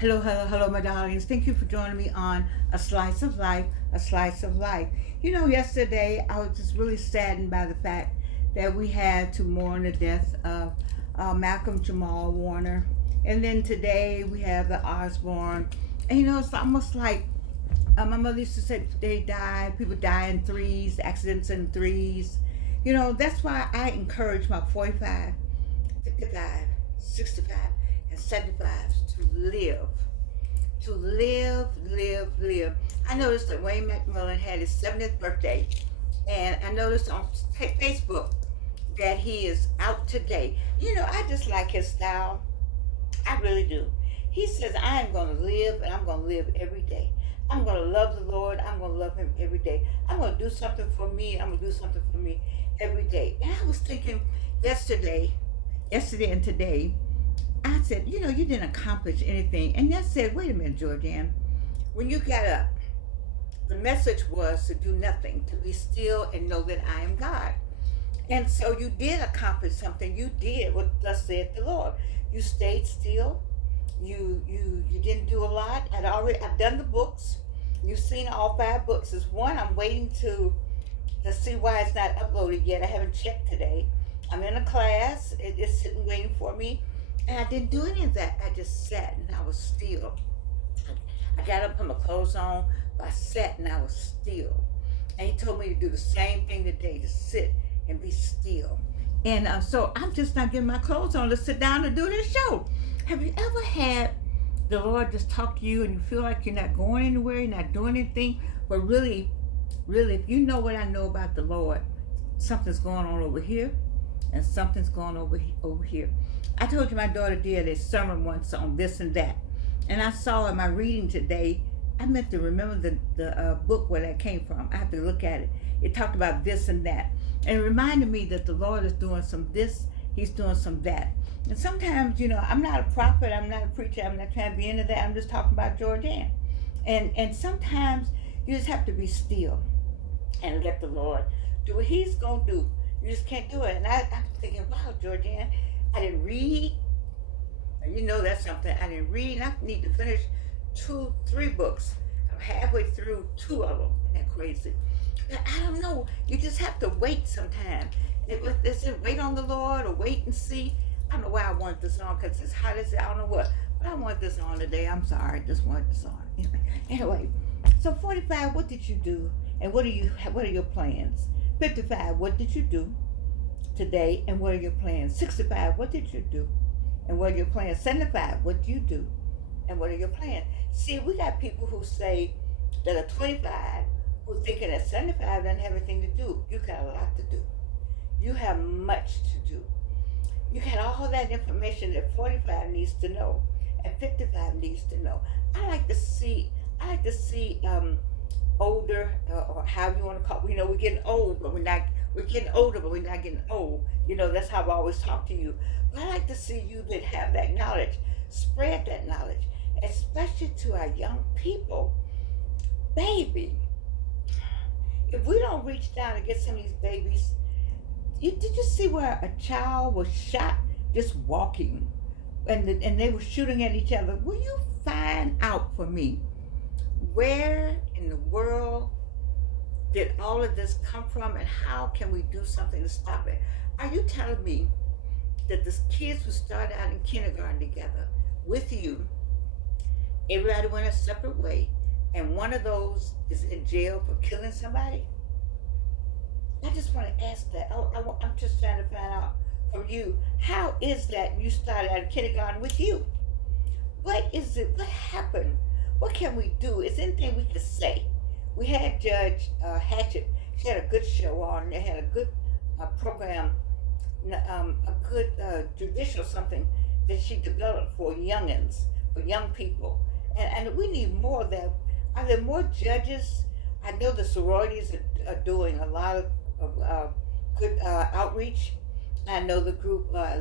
Hello, hello, hello, my darlings. Thank you for joining me on A Slice of Life, A Slice of Life. Yesterday I was just really saddened by the fact that we had to mourn the death of Malcolm Jamal Warner. And then today we have the Osborne. And it's almost like my mother used to say people die in threes, accidents in threes. That's why I encourage my 45, 55, 65, and 75 to live. To live, live, live. I noticed that Wayne McMillan had his 70th birthday, and I noticed on Facebook that he is out today. I just like his style. I really do. He says, I am going to live, and I'm going to live every day. I'm going to love the Lord. I'm going to love him every day. I'm going to do something for me. I'm going to do something for me every day. And I was thinking yesterday and today, I said, you didn't accomplish anything. And I said, wait a minute, Georgianne. When you got up, the message was to do nothing, to be still and know that I am God. And so you did accomplish something. You did what thus said the Lord. You stayed still. You didn't do a lot. I've done the books. You've seen all 5 books. There's one I'm waiting to see why it's not uploaded yet. I haven't checked today. I'm in a class. It's sitting waiting for me. And I didn't do any of that. I just sat and I was still. I got up, put my clothes on, but I sat and I was still. And he told me to do the same thing today, to sit and be still. And so I'm just not getting my clothes on to sit down to do this show. Have you ever had the Lord just talk to you and you feel like you're not going anywhere, you're not doing anything, but really, really, if you know what I know about the Lord, something's going on over here and something's going over here. I told you my daughter did a sermon once on this and that. And I saw in my reading today, I meant to remember the book where that came from. I have to look at it. It talked about this and that. And it reminded me that the Lord is doing some this, he's doing some that. And sometimes, I'm not a prophet, I'm not a preacher, I'm not trying to be into that. I'm just talking about Georgianne. And sometimes you just have to be still and let the Lord do what he's going to do. You just can't do it. And I'm thinking, wow, Georgianne, I didn't read. That's something. I didn't read. And I need to finish 3 books. I'm halfway through 2 of them. Isn't that crazy? But I don't know. You just have to wait sometime. Is it wait on the Lord or wait and see? I don't know why I want this on because it's hot as I don't know what. But I want this on today. I'm sorry. I just wanted this on. Anyway, so 45, what did you do? And what are your plans? 55, what did you do today and what are your plans? 65, what did you do and what are your plans? 75, what do you do and what are your plans? See, we got people who say that are 25 who thinking that 75 doesn't have anything to do. You got a lot to do. You have much to do. You got all that information that 45 needs to know and 55 needs to know. I like to see older, or however you want to call it. We're getting old, but we're getting older, but we're not getting old. That's how I always talk to you. But I like to see you that have that knowledge, spread that knowledge, especially to our young people. Baby, if we don't reach down and get some of these babies, did you see where a child was shot just walking and they were shooting at each other? Will you find out for me where in the world did all of this come from and how can we do something to stop it? Are you telling me that the kids who started out in kindergarten together with you, everybody went a separate way, and one of those is in jail for killing somebody? I just want to ask that. I'm just trying to find out from you, how is that you started out in kindergarten with you? What is it? What happened? What can we do? Is anything we can say? We had Judge Hatchett. She had a good show on. They had a good program, a good judicial something that she developed for youngins, for young people. And we need more of that. Are there more judges? I know the sororities are doing a lot of good outreach. I know the group Let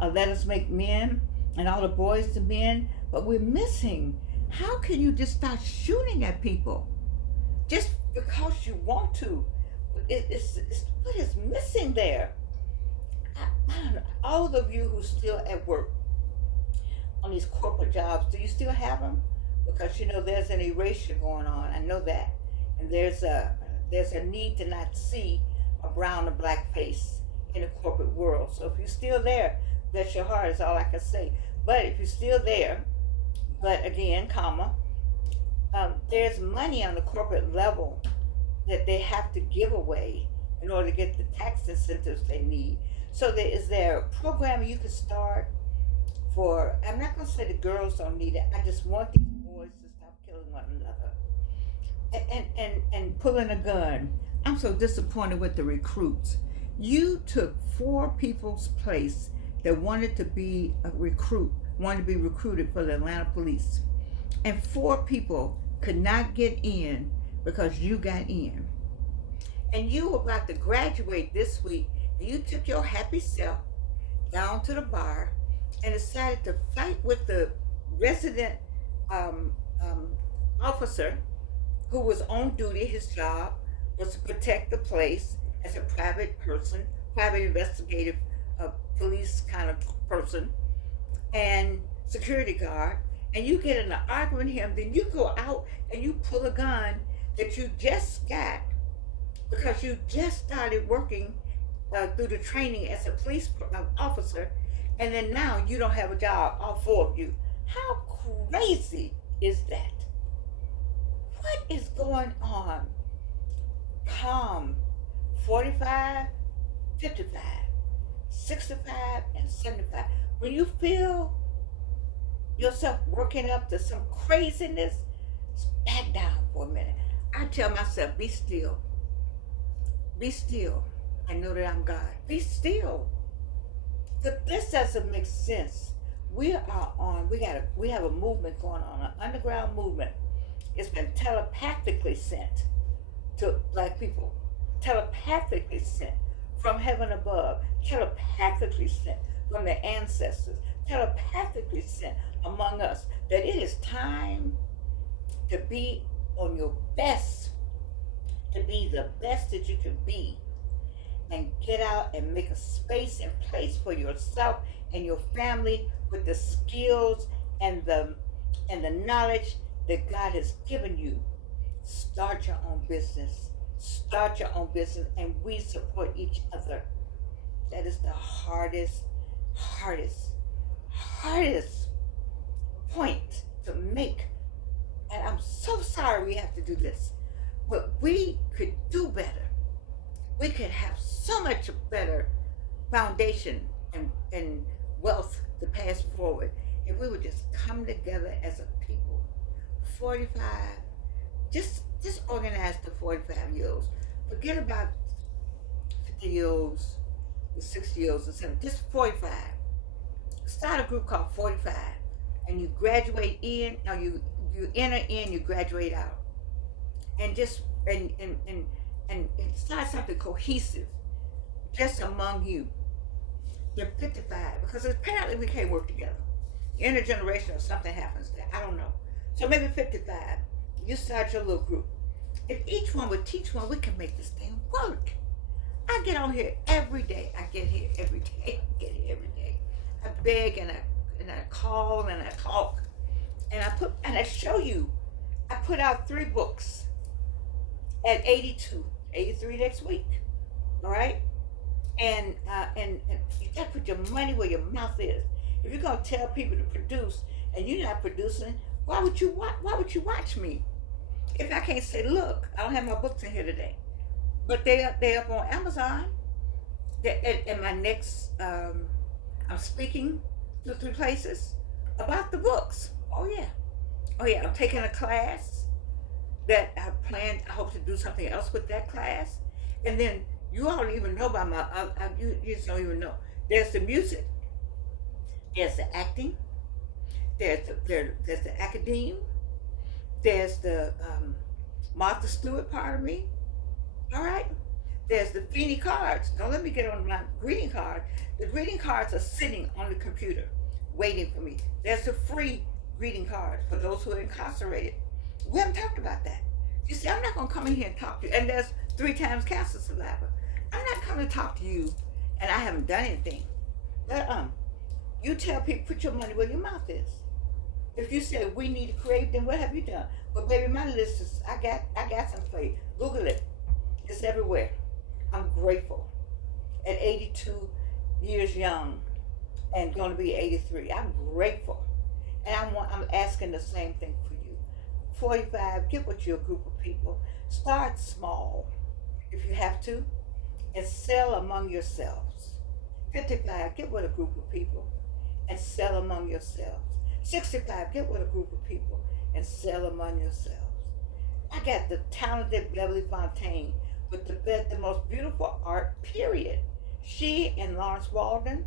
Us Make Men, and all the boys to men, but we're missing. How can you just start shooting at people just because you want to? It's what is missing there. I don't know. All of you who still at work, on these corporate jobs, do you still have them? Because you know there's an erasure going on. I know that, and there's a need to not see a brown or black face in the corporate world. So if you're still there, bless your heart is all I can say. But if you're still there, but again, comma, there's money on the corporate level that they have to give away in order to get the tax incentives they need. So is there a program you can start for? I'm not going to say the girls don't need it. I just want these boys to stop killing one another and pulling a gun. I'm so disappointed with the recruits. You took 4 people's place that wanted to be recruited for the Atlanta police, and 4 people could not get in because you got in. And you were about to graduate this week, and you took your happy self down to the bar and decided to fight with the resident officer who was on duty. His job was to protect the place as a private person, private investigative police kind of person, and security guard. And you get in an argument with him, then you go out and you pull a gun that you just got because you just started working through the training as a police officer, and then now you don't have a job, all 4 of you. How crazy is that? What is going on? Calm, 45, 55, 65, and 75. When you feel yourself working up to some craziness, back down for a minute. I tell myself, be still. Be still. I know that I'm God. Be still. But this doesn't make sense. We have a movement going on, an underground movement. It's been telepathically sent to black people, telepathically sent from heaven above, telepathically sent from the ancestors, telepathically sent among us, that it is time to be on your best, to be the best that you can be, and get out and make a space and place for yourself and your family with the skills and the knowledge that God has given you. Start your own business. Start your own business, and we support each other. That is the hardest point to make. And I'm so sorry we have to do this. But we could do better. We could have so much better foundation and wealth to pass forward if we would just come together as a people. 45, just organize the 45-year-olds. Forget about 50-year-olds, the 60-year-olds, and 70. Just 45. Start a group called 45, and you graduate in, or you enter in, you graduate out, and just and start something cohesive, just among you. You're 55, because apparently we can't work together. Intergenerational, something happens there. I don't know. So maybe 55. You start your little group. If each one would teach one, we can make this thing work. I get on here every day. I get here every day. I beg and I call and I talk, and I show you. I put out 3 books at 82, 83 next week. All right, and you got to put your money where your mouth is. If you're gonna tell people to produce and you're not producing, why would you watch me? If I can't say, look, I don't have my books in here today, but they up on Amazon. And my next, I'm speaking to 3 places about the books. Oh yeah, I'm taking a class that I hope to do something else with that class. And then you all don't even know about you just don't even know. There's the music, there's the acting, there's the academia, there's the Martha Stewart part of me. All right, there's the Feeny cards. Don't let me get on my greeting card. The greeting cards are sitting on the computer waiting for me. There's a free greeting card for those who are incarcerated. We haven't talked about that. You see, I'm not going to come in here and talk to you. And there's 3 times cancer survivor. I'm not coming to talk to you and I haven't done anything. But You tell people, put your money where your mouth is. If you say we need to create, then what have you done? But baby, my list is I got some for you. Google it. It's everywhere. I'm grateful. At 82 years young and going to be 83, I'm grateful. And I'm asking the same thing for you. 45, get with your group of people. Start small if you have to and sell among yourselves. 55, get with a group of people and sell among yourselves. 65, get with a group of people and sell among yourselves. I got the talented Beverly Fontaine with the most beautiful art, period. She and Lawrence Walden,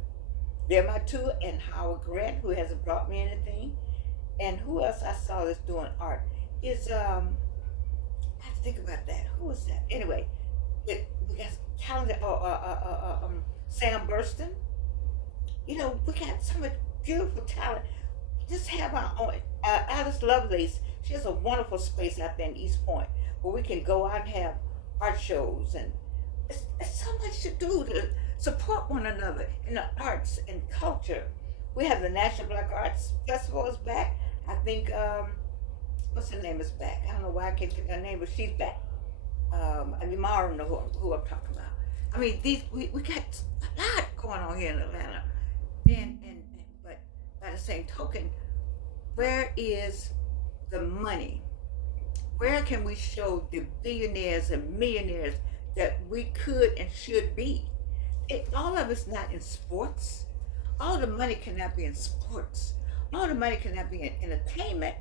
they're my two, and Howard Grant, who hasn't brought me anything. And who else I saw that's doing art? Is I have to think about that. Who was that? Anyway, we got talented. Sam Burston. You know, we got so much beautiful talent. Just have our own. Alice Lovelace. She has a wonderful space out there in East Point where we can go out and have art shows, and it's so much to do to support one another in the arts and culture. We have the National Black Arts Festival is back. I think what's her name is back. I don't know why I can't think of her name, but she's back. I mean, Mara know who I'm talking about. I mean, we got a lot going on here in Atlanta, and but by the same token, where is the money? Where can we show the billionaires and millionaires that we could and should be? All of it's not in sports. All the money cannot be in sports. All the money cannot be in entertainment.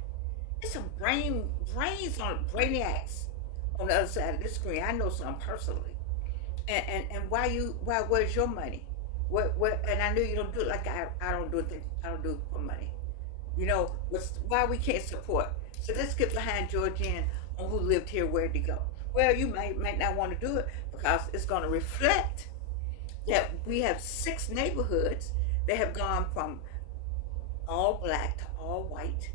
It's some brains on brainiacs on the other side of this screen. I know some personally. And where's your money? What and I know you don't do it like I don't do things. I don't do it for money. You know, why we can't support. So let's get behind Georgianne on who lived here, where to go. Well, you might not want to do it because it's going to reflect that we have 6 neighborhoods that have gone from all black to all white,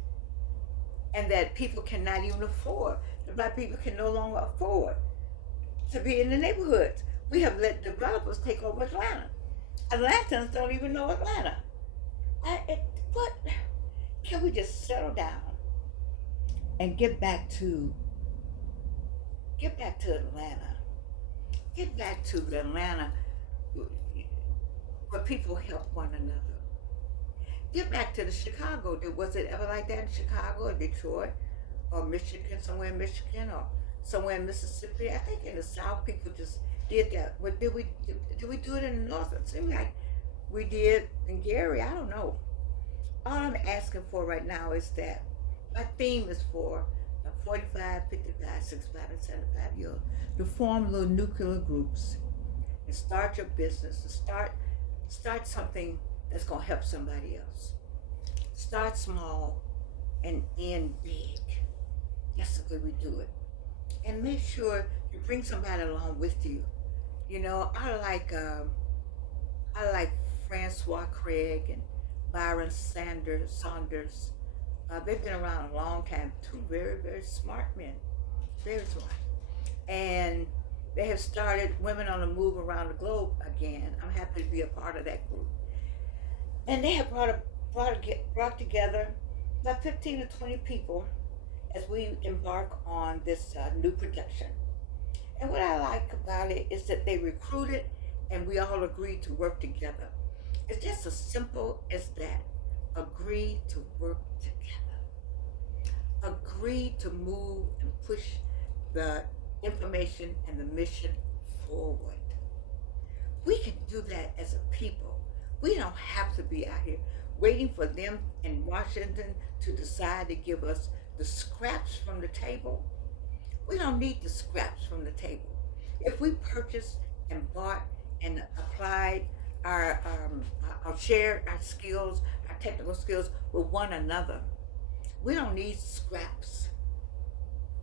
and that people cannot even afford. The black people can no longer afford to be in the neighborhoods. We have let developers take over Atlanta. Atlantans don't even know Atlanta. What? Can we just settle down and get back to Atlanta? Get back to the Atlanta where people help one another. Get back to the Chicago. Was it ever like that in Chicago or Detroit or Michigan, somewhere in Michigan or somewhere in Mississippi? I think in the South people just did that. But did we do it in the North? It seemed like we did in Gary. I don't know. All I'm asking for right now is that my theme is for 45, 55, 65, and 75 years to form little nuclear groups and start your business and start something that's going to help somebody else. Start small and end big. That's the way we do it. And make sure you bring somebody along with you. You know, I like Francois Craig and Byron Saunders. They've been around a long time. 2 very, very smart men. Very smart. And they have started Women on the Move around the globe again. I'm happy to be a part of that group. And they have brought together about 15 to 20 people as we embark on this new production. And what I like about it is that they recruited and we all agreed to work together. It's just as simple as that. Agree to work together. Agree to move and push the information and the mission forward. We can do that as a people. We don't have to be out here waiting for them in Washington to decide to give us the scraps from the table. We don't need the scraps from the table. If we purchased and bought and applied our shared our skills, our technical skills with one another, we don't need scraps.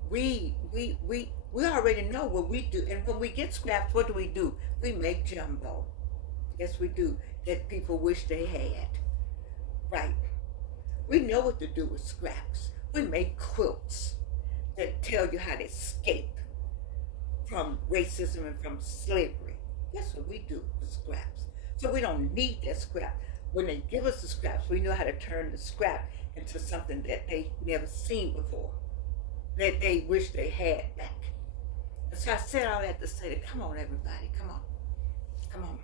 We already know what we do, and when we get scraps, what do? We make jumbo. Yes, we do. That people wish they had. Right. We know what to do with scraps. We make quilts that tell you how to escape from racism and from slavery. That's what we do with scraps. So we don't need that scrap. When they give us the scraps, we know how to turn the scrap into something that they never seen before, that they wish they had back. And so I said all that to say that, come on, everybody, come on, come on.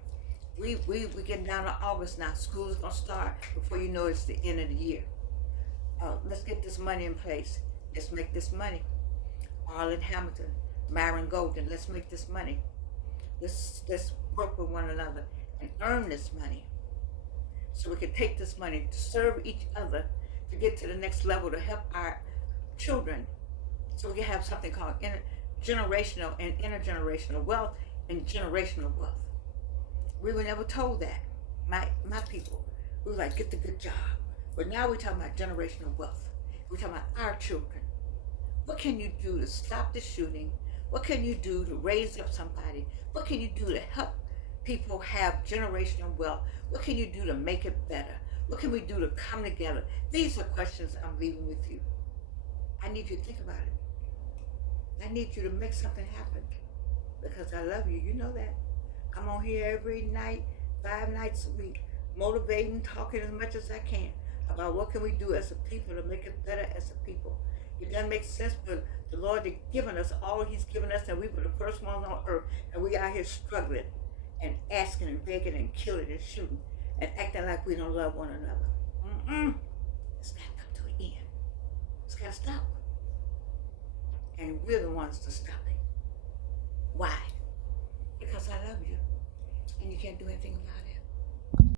We getting down to August now. School's gonna start before you know it's the end of the year. Let's get this money in place. Let's make this money. Arlen Hamilton, Myron Golden, let's make this money. Let's work with one another and earn this money, so we can take this money to serve each other, to get to the next level, to help our children, so we can have something called generational and intergenerational wealth and generational wealth. We were never told that. My people, we were like, get the good job. But now we're talking about generational wealth. We're talking about our children. What can you do to stop the shooting? What can you do to raise up somebody? What can you do to help people have generational wealth? What can you do to make it better? What can we do to come together? These are questions I'm leaving with you. I need you to think about it. I need you to make something happen, because I love you. You know that. I'm on here every night, 5 nights a week, motivating, talking as much as I can about what can we do as a people to make it better as a people. It doesn't make sense for the Lord to given us all He's given us, and we were the first ones on earth, and we out here struggling and asking and begging and killing and shooting and acting like we don't love one another. It's got to come to an end. It's got to stop. And we're the ones to stop it. Why? Because I love you, and you can't do anything about it.